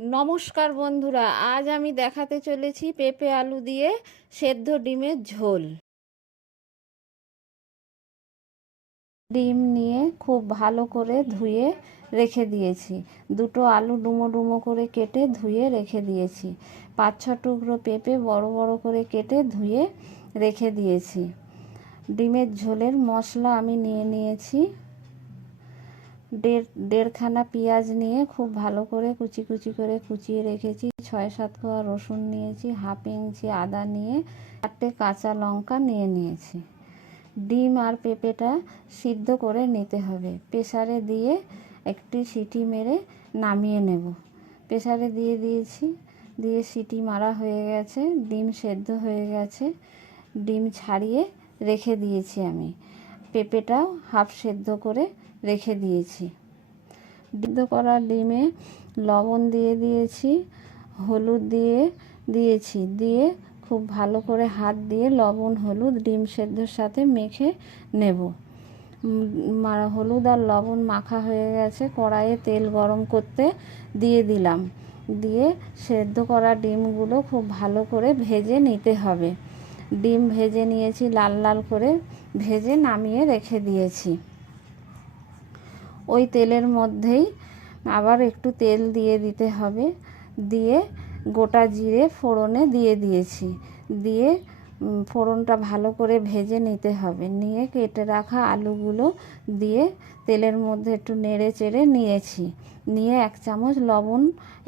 নমস্কার বন্ধুরা, আজ আমি দেখাতে চলেছি পেঁপে আলু দিয়ে সেদ্ধ ডিমের ঝোল। ডিম নিয়ে খুব ভালো করে ধুয়ে রেখে দিয়েছি। দুটো আলু ডুমো ডুমো করে কেটে ধুয়ে রেখে দিয়েছি। 5-6 টুকরো পেঁপে বড় বড় করে কেটে ধুয়ে রেখে দিয়েছি। ডিমের ঝোলের মশলা আমি নিয়ে নিয়েছি। দেড়খানা পেঁয়াজ নিয়ে খুব ভালো করে কুচি কুচি করে কুচিয়ে রেখেছি। 6-7 কোয়া রসুন নিয়েছি। 1/2 ইঞ্চি আদা নিয়ে 4টে কাঁচা লঙ্কা নিয়ে নিয়েছি। ডিম আর পেঁপেটা সিদ্ধ করে নিতে হবে। প্রেসারে দিয়ে একটি সিটি মেরে নামিয়ে নেব। প্রেসারে দিয়ে দিয়েছি, দিয়ে সিটি মারা হয়ে গেছে, ডিম সেদ্ধ হয়ে গেছে। ডিম ছাড়িয়ে রেখে দিয়েছি আমি। পেঁপেটাও হাফ সেদ্ধ করে রেখে দিয়েছি। সিদ্ধ করা ডিমে লবণ দিয়ে দিয়েছি, হলুদ দিয়ে খুব ভালো করে হাত দিয়ে লবণ হলুদ ডিম সেদ্ধর সাথে মেখে নেব। হলুদ আর লবণ মাখা হয়ে গেছে। কড়াইয়ে তেল গরম করতে দিয়ে দিলাম। দিয়ে সেদ্ধ করা ডিমগুলো খুব ভালো করে ভেজে নিতে হবে। ডিম ভেজে নিয়েছি, লাল লাল করে ভেজে নামিয়ে রেখে দিয়েছি। ওই তেলের মধ্যেই আবার একটু তেল দিয়ে দিতে হবে। দিয়ে গোটা জিরে ফোড়নে দিয়ে দিয়েছি। দিয়ে ফোড়নটা ভালো করে ভেজে নিতে হবে। নিয়ে কেটে রাখা আলুগুলো দিয়ে তেলের মধ্যে একটু নেড়ে চেড়ে নিয়েছি। নিয়ে 1 চামচ লবণ,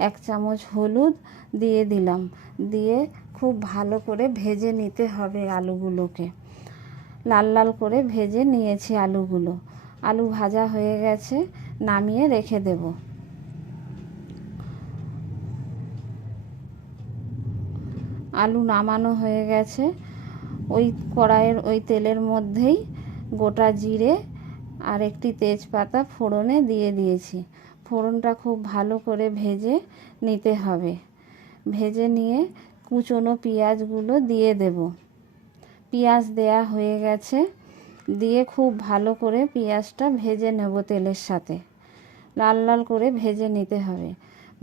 1 চামচ হলুদ দিয়ে দিলাম। দিয়ে খুব ভালো করে ভেজে নিতে হবে আলুগুলোকে। লাল লাল করে ভেজে নিয়েছি আলুগুলো। আলু ভাজা হয়ে গেছে, নামিয়ে রেখে দেব। আলু নামানো হয়ে গেছে। ওই কড়াইয়ের ওই তেলের মধ্যেই গোটা জিরে আর একটি তেজপাতা ফোড়নে দিয়ে দিয়েছি। ফোড়নটা খুব ভালো করে ভেজে নিতে হবে। ভেজে নিয়ে কুচনো পেঁয়াজগুলো দিয়ে দেব। পেঁয়াজ দেয়া হয়ে গেছে। দিয়ে খুব ভালো করে পেঁয়াজটা ভেজে নেব তেলের সাথে। লাল লাল করে ভেজে নিতে হবে।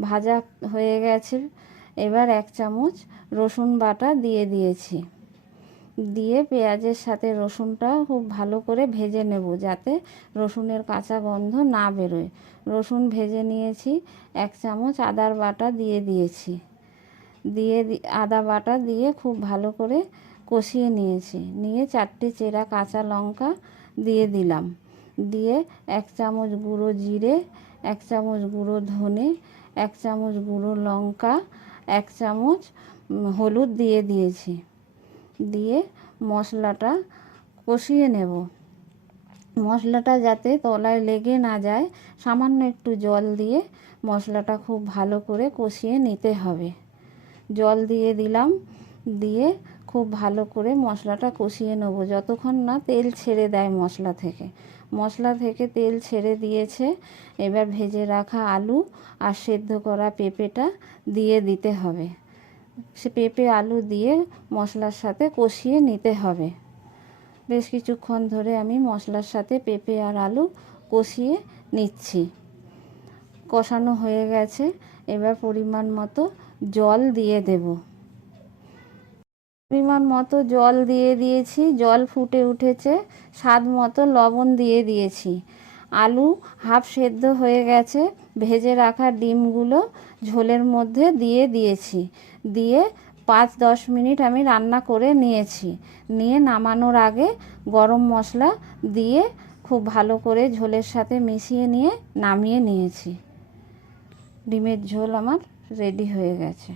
ভাজা হয়ে গেছে। এবার 1 চামচ রসুন বাটা দিয়ে দিয়েছি। দিয়ে পেঁয়াজের সাথে রসুনটা খুব ভালো করে ভেজে নেব, যাতে রসুনের কাঁচা গন্ধ না বেরোয়। রসুন ভেজে নিয়েছি। 1 চামচ আদার বাটা দিয়ে দিয়েছি। আদা বাটা দিয়ে খুব ভালো করে কষিয়ে নিয়েছি। নিয়ে 4টে চেরা কাঁচা লঙ্কা দিয়ে দিলাম। দিয়ে 1 চামচ গুঁড়ো জিরে, 1 চামচ গুঁড়ো ধনে, 1 চামচ গুঁড়ো লঙ্কা, 1 চামচ হলুদ দিয়ে দিয়েছি। দিয়ে মশলাটা কষিয়ে নেব। মশলাটা যাতে তলায় লেগে না যায়, সামান্য একটু জল দিয়ে মশলাটা খুব ভালো করে কষিয়ে নিতে হবে। জল দিয়ে দিলাম। দিয়ে খুব ভালো করে মশলাটা কষিয়ে নেব যতক্ষণ না তেল ছেড়ে দেয় মশলা থেকে। মশলা থেকে তেল ছেড়ে দিয়েছে। এবার ভেজে রাখা আলু আর সেদ্ধ করা পেঁপেটা দিয়ে দিতে হবে। সে পেঁপে আলু দিয়ে মশলার সাথে কষিয়ে নিতে হবে। বেশ কিছুক্ষণ ধরে আমি মশলার সাথে পেঁপে আর আলু কষিয়ে নিচ্ছি। কষানো হয়ে গেছে। এবার পরিমাণ মতো জল দিয়ে দেব। পরিমাণ মতো জল দিয়ে দিয়েছি। জল ফুটে উঠেছে। স্বাদ মতো লবণ দিয়ে দিয়েছি। আলু হাফ সেদ্ধ হয়ে গেছে। ভেজে রাখা ডিমগুলো ঝোলের মধ্যে দিয়ে দিয়েছি। দিয়ে 5-10 মিনিট আমি রান্না করে নিয়েছি। নিয়ে নামানোর আগে গরম মশলা দিয়ে খুব ভালো করে ঝোলের সাথে মিশিয়ে নিয়ে নামিয়ে নিয়েছি। ডিমের ঝোল আমার রেডি হয়ে গেছে।